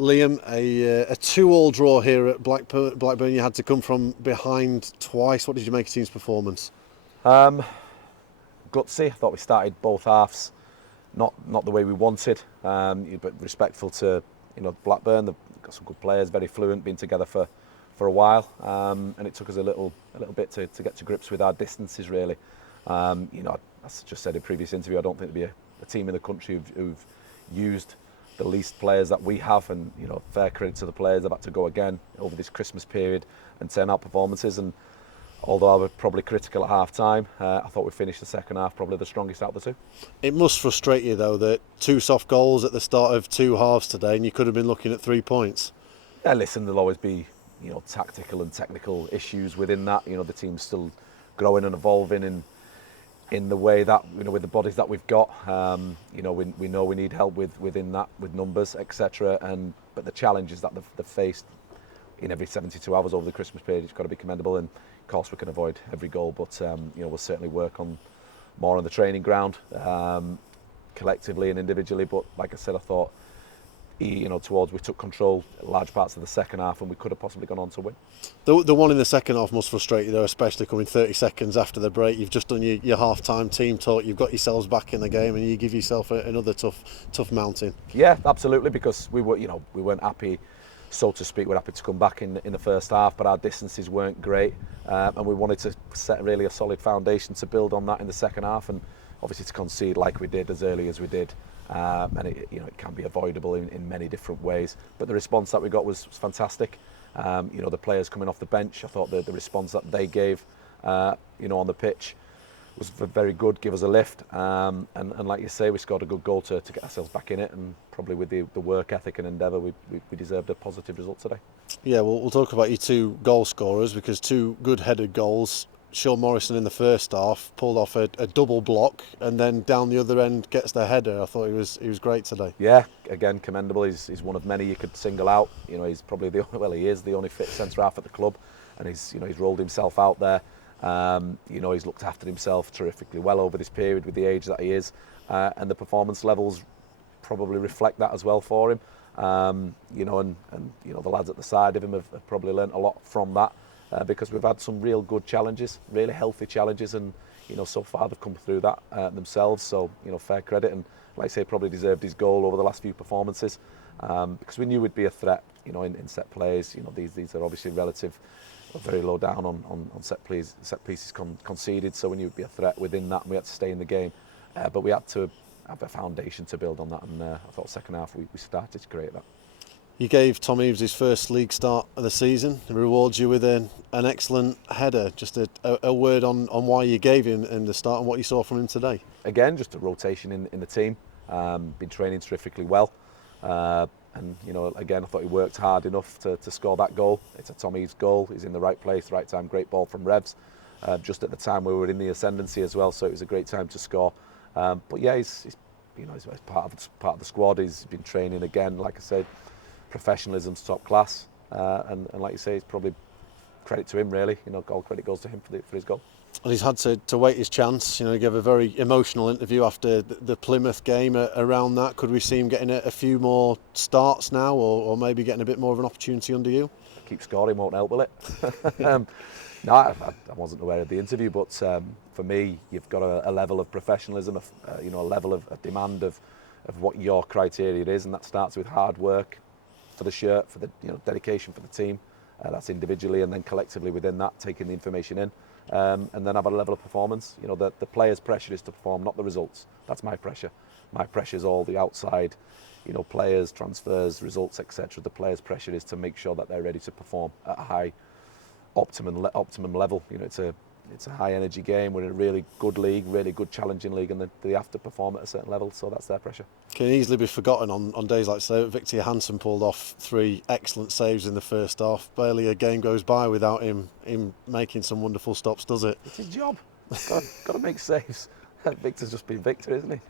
Liam, a 2-2 draw here at Blackburn. You had to come from behind twice. What did you make of the team's performance? Gutsy. I thought we started both halves not the way we wanted, but respectful to Blackburn. They've got some good players, very fluent, been together for a while, and it took us a little bit to get to grips with our distances really. As I just said in a previous interview, I don't think there'll be a team in the country who've used the least players that we have, and fair credit to the players. They've had to go again over this Christmas period and turn out performances. And although I was probably critical at half time, I thought we finished the second half probably the strongest out of the two. It must frustrate you though that 2 soft goals at the start of 2 halves today, and you could have been looking at 3 points. Yeah, listen, there'll always be tactical and technical issues within that. The team's still growing and evolving in the way that with the bodies that we've got. We know we need help within that, with numbers, etc. But the challenges that they've faced in every 72 hours over the Christmas period, it's got to be commendable. And of course we can avoid every goal, but we'll certainly work on more on the training ground, collectively and individually. But like I said, I thought we took control large parts of the second half, and we could have possibly gone on to win. The one in the second half must frustrate you though, especially coming 30 seconds after the break. You've just done your half-time team talk, you've got yourselves back in the game, and you give yourself another tough mountain. Yeah, absolutely, because we weren't happy, so to speak. We're happy to come back in the first half, but our distances weren't great, and we wanted to set really a solid foundation to build on that in the second half, and obviously to concede like we did as early as we did. And it can be avoidable in many different ways, but the response that we got was fantastic. The players coming off the bench, I thought the response that they gave on the pitch was very good, give us a lift, and like you say, we scored a good goal to get ourselves back in it, and probably with the work ethic and endeavour, we deserved a positive result today. Yeah, well, we'll talk about your 2 goal scorers, because 2 good headed goals. Sean Morrison in the first half pulled off a double block, and then down the other end gets the header. I thought he was great today. Yeah, again commendable. He's one of many you could single out. He's probably he is the only fit centre half at the club, and he's rolled himself out there. He's looked after himself terrifically well over this period with the age that he is, and the performance levels probably reflect that as well for him. And the lads at the side of him have probably learnt a lot from that. Because we've had some real good challenges, really healthy challenges, and so far they've come through that themselves. So fair credit, and like I say, probably deserved his goal over the last few performances, because we knew we'd be a threat. In set plays, these are obviously relative, very low down on set pieces conceded. So we knew we'd be a threat within that, and we had to stay in the game. But we had to have a foundation to build on that, and I thought second half we started to create that. You gave Tom Eaves his first league start of the season. He rewards you with an excellent header. Just a word on why you gave him in the start and what you saw from him today. Again, just a rotation in the team. Been training terrifically well. And again, I thought he worked hard enough to score that goal. It's a Tom Eaves goal. He's in the right place, right time. Great ball from Revs. Just at the time we were in the ascendancy as well, so it was a great time to score. But yeah, he's part of the squad. He's been training again, like I said. Professionalism's top class, and like you say, it's probably credit to him really. All credit goes to him for his goal. And he's had to wait his chance. He gave a very emotional interview after the Plymouth game around that. Could we see him getting a few more starts now, or maybe getting a bit more of an opportunity under you? Keep scoring won't help, will it? No, I wasn't aware of the interview, but for me, you've got a level of professionalism, a level of demand of what your criteria is, and that starts with hard work for the shirt, for the dedication for the team. That's individually, and then collectively within that, taking the information in, and then have a level of performance. The player's pressure is to perform, not the results. That's my pressure. My pressure is all the outside, players, transfers, results, etc. The player's pressure is to make sure that they're ready to perform at a high, optimum level. It's a high energy game. We're in a really good league, really good challenging league, and they have to perform at a certain level, so that's their pressure. Can easily be forgotten on days like today. Victor Johansson pulled off 3 excellent saves in the first half. Barely a game goes by without him making some wonderful stops, does it? It's his job. Got to make saves. Victor's just been Victor, isn't he?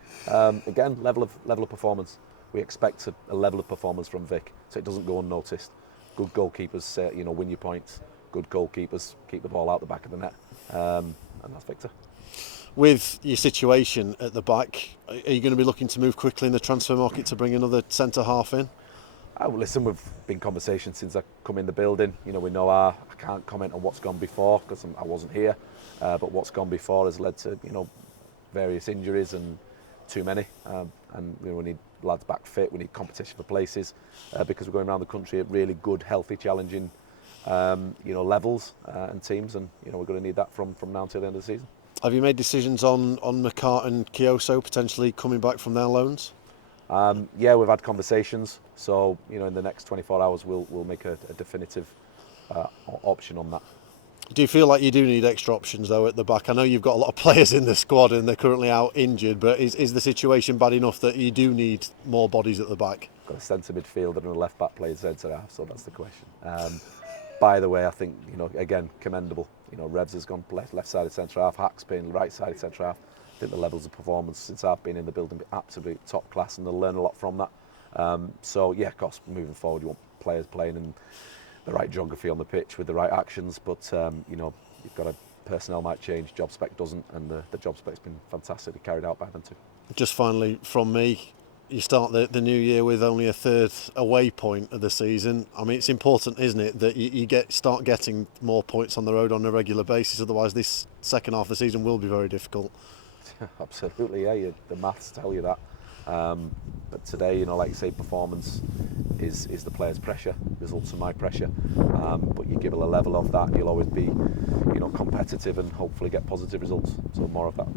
Again, level of performance. We expect a level of performance from Vic, so it doesn't go unnoticed. Good goalkeepers, win your points. Good goalkeepers keep the ball out the back of the net, and that's Victor. With your situation at the back, are you going to be looking to move quickly in the transfer market to bring another centre half in? Oh, listen, we've been conversations since I come in the building. You know, we know I can't comment on what's gone before because I wasn't here. But what's gone before has led to, you know, various injuries and too many. And you know, we need lads back fit. We need competition for places because we're going around the country at really good, healthy, challenging, you know, levels and teams. And you know, we're going to need that from now until the end of the season. Have you made decisions on McCart and Kyoso potentially coming back from their loans? Yeah, we've had conversations. So you know, in the next 24 hours, we'll make a definitive option on that. Do you feel like you do need extra options though at the back? I know you've got a lot of players in the squad and they're currently out injured, but is the situation bad enough that you do need more bodies at the back? Got a centre midfielder and a left back playing centre half, so that's the question. By the way, I think, you know, again, commendable. You know, Revs has gone left-sided centre half, Hack's been right-sided centre half. I think the levels of performance since I've been in the building are absolutely top class, and they'll learn a lot from that. So yeah, of course, moving forward, you want players playing in the right geography on the pitch with the right actions, but you know, you've got personnel might change, job spec doesn't, and the job spec's been fantastically carried out by them too. Just finally from me, you start the new year with only a third away point of the season. I mean, it's important, isn't it, that you start getting more points on the road on a regular basis, otherwise this second half of the season will be very difficult. Absolutely, yeah, the maths tell you that. But today, you know, like you say, performance is the players' pressure, results are my pressure. But you give it a level of that, you'll always be, you know, competitive and hopefully get positive results. So more of that.